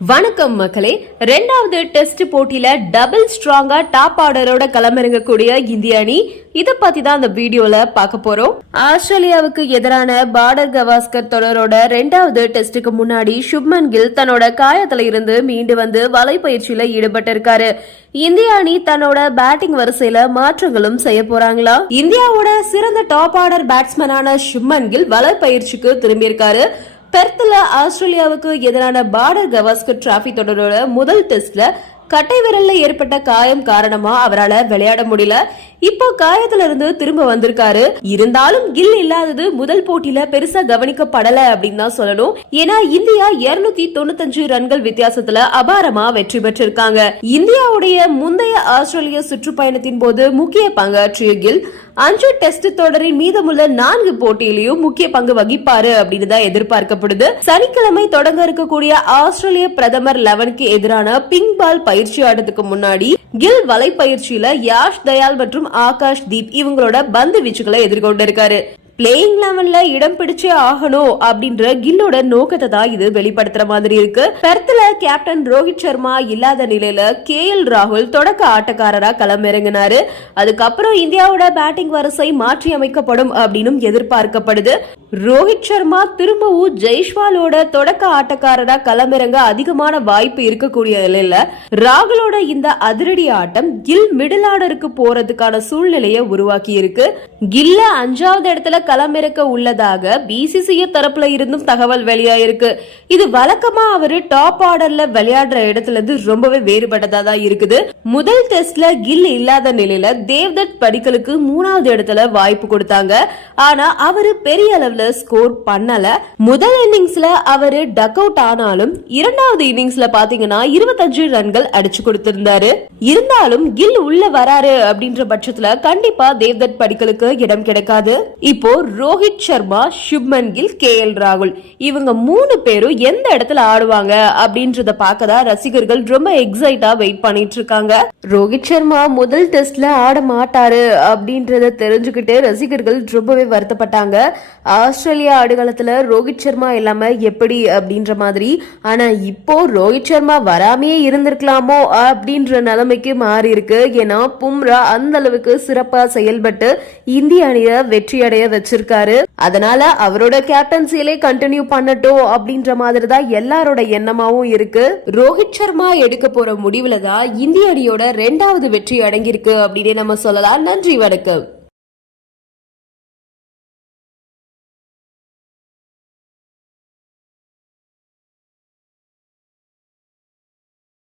வணக்கம் மக்களே. ரெண்டாவது டெஸ்ட் போட்டியில டபுள் ஸ்ட்ராங்கா டாப் ஆர்டரோட களமிறங்கக்கூடிய இந்திய அணி. இத பத்தி தான் அந்த வீடியோல பார்க்க போறோம். ஆஸ்திரேலியாவுக்கு எதிரான பார்டர் கவாஸ்கர் தொடரோட ரெண்டாவது டெஸ்டுக்கு முன்னாடி சுப்மன் கில் தன்னோட காயத்துல இருந்து மீண்டு வந்து வலைப்பயிற்சியில ஈடுபட்டிருக்காரு. இந்திய அணி தன்னோட பேட்டிங் வரிசையில மாற்றங்களும் செய்ய போறாங்களா? இந்தியாவோட சிறந்த டாப் ஆர்டர் பேட்ஸ்மேனான சுப்மன் கில் வலைப்பயிற்சிக்கு திரும்பியிருக்காரு. பெர்த்ல ஆஸ்திரேலியாவுக்கு எதிரான பார்டர் கவாஸ்கர் டிராஃபி தொடரோட முதல் டெஸ்ட்ல கட்டை விரல்ல ஏற்பட்ட காயம் காரணமா அவரால விளையாட முடியல. இப்போ காயத்துல இருந்து திரும்ப வந்திருக்காரு. இருந்தாலும் கில் இல்லாதது முதல் போட்டியில பெருசா கவனிக்கப்படல அப்படின்னு தான் சொல்லணும். ஏன்னா இந்தியா 295 தொண்ணூத்தஞ்சு ரன்கள் வித்தியாசத்துல அபாரமா வெற்றி பெற்றிருக்காங்க. இந்தியாவுடைய முந்தைய ஆஸ்திரேலிய சுற்றுப்பயணத்தின் போது முக்கிய பங்காற்றிய கில் அஞ்சு டெஸ்ட் தொடரின் மீதமுள்ள நான்கு போட்டியிலையும் முக்கிய பங்கு வகிப்பாரு அப்படின்னு தான் எதிர்பார்க்கப்படுது. சனிக்கிழமை தொடங்க இருக்கக்கூடிய ஆஸ்திரேலிய பிரதமர் லெவனுக்கு எதிரான பிங்க் பால் பயிற்சி ஆட்டத்துக்கு முன்னாடி கில் வலை பயிற்சியில யாஷ் தயால் மற்றும் ஆகாஷ் தீப் இவங்களோட பந்து வீச்சுகளை எதிர்கொண்டிருக்காரு. பிளேயிங் லெவன்ல இடம் பிடிச்சே ஆகணும் அப்படின்ற கில்லோட நோக்கத்தை தான் இது வெளிப்படுத்துற மாதிரி இருக்கு. பெர்த்ல கேப்டன் ரோஹித் சர்மா இல்லாத நிலையில கே எல் ராகுல் தொடக்க ஆட்டக்காரரா களமிறங்கினாரு. அதுக்கப்புறம் இந்தியாவோட பேட்டிங் வரிசை மாற்றி அமைக்கப்படும் அப்படின்னு எதிர்பார்க்கப்படுது. ரோஹித் சர்மா திரும்பவும் ஜெய்ஷ்வாலோட தொடக்க ஆட்டக்காரரா களமிறங்க அதிகமான வாய்ப்பு இருக்கக்கூடிய நிலையில ராகுலோட இந்த அதிரடி ஆட்டம் கில் மிடில் ஆர்டருக்கு போறதுக்கான சூழ்நிலையை உருவாக்கி இருக்கு கில்ல அஞ்சாவது இடத்துல களமிறக்க உள்ளதாக பிசிசிஐ தரப்புல இருந்தும் தகவல் வெளியாயிருக்கு. இது வழக்கமா அவரு டாப் ஆர்டர்ல விளையாடுற இடத்துல இருந்து ரொம்பவே வேறுபட்டதா தான் இருக்குது. முதல் டெஸ்ட்ல கில் இல்லாத நிலையில தேவ்தத் படிக்கலுக்கு மூணாவது இடத்துல வாய்ப்பு கொடுத்தாங்க. ஆனா அவரு பெரிய அளவுல ஸ்கோர் பண்ணல. முதல் இன்னிங்ஸ்ல அவரு டக் அவுட் ஆனாலும் இரண்டாவது இன்னிங்ஸ்ல பாத்தீங்கன்னா இருபத்தஞ்சு ரன்கள் அடிச்சு கொடுத்திருந்தாரு. இருந்தாலும் கில் உள்ள வராரு அப்படின்ற பட்சத்துல கண்டிப்பா தேவ்தத் படிக்கலுக்கு இடம் கிடைக்காது. இப்போ ரோஹித் சர்மா சுப்மன் கில் கே எல் ராகுல் இவங்க மூணு பேரும் எந்த இடத்துல ஆடுவாங்க அப்படின்றத பார்க்கதான் ரசிகர்கள் ரொம்ப எக்ஸைட்டா வெயிட் பண்ணிட்டு இருக்காங்க. ரோஹித் சர்மா முதல் டெஸ்ட்ல ஆட மாட்டாரு அப்படின்றத தெரிஞ்சுக்கிட்டு ரசிகர்கள் ரொம்பவே வருத்தப்பட்டாங்க. ஆஸ்திரேலியா ஆடுகளத்துல ரோஹித் சர்மா இல்லாம எப்படி அப்படின்ற மாதிரி ஆனா இப்போ ரோஹித் சர்மா வராமையே இருந்திருக்கலாமோ அப்படின்ற நிலைமைக்கு மாறி இருக்கு. ஏன்னா பும்ரா அந்த அளவுக்கு சிறப்பா செயல்பட்டு இந்திய அணிய வெற்றி அடைய வச்சிருக்காரு. அதனால அவரோட கேப்டன்சியிலே கண்டினியூ பண்ணட்டும் அப்படின்ற மாதிரி தான் எல்லாரோட எண்ணமாவும் இருக்கு. ரோஹித் சர்மா எடுக்க போற முடிவுல தான் இந்திய அணியோட ரெண்டாவது வெற்றி அடங்கியிருக்கு அப்படின்னு நம்ம சொல்லலாம். நன்றி வணக்கம்.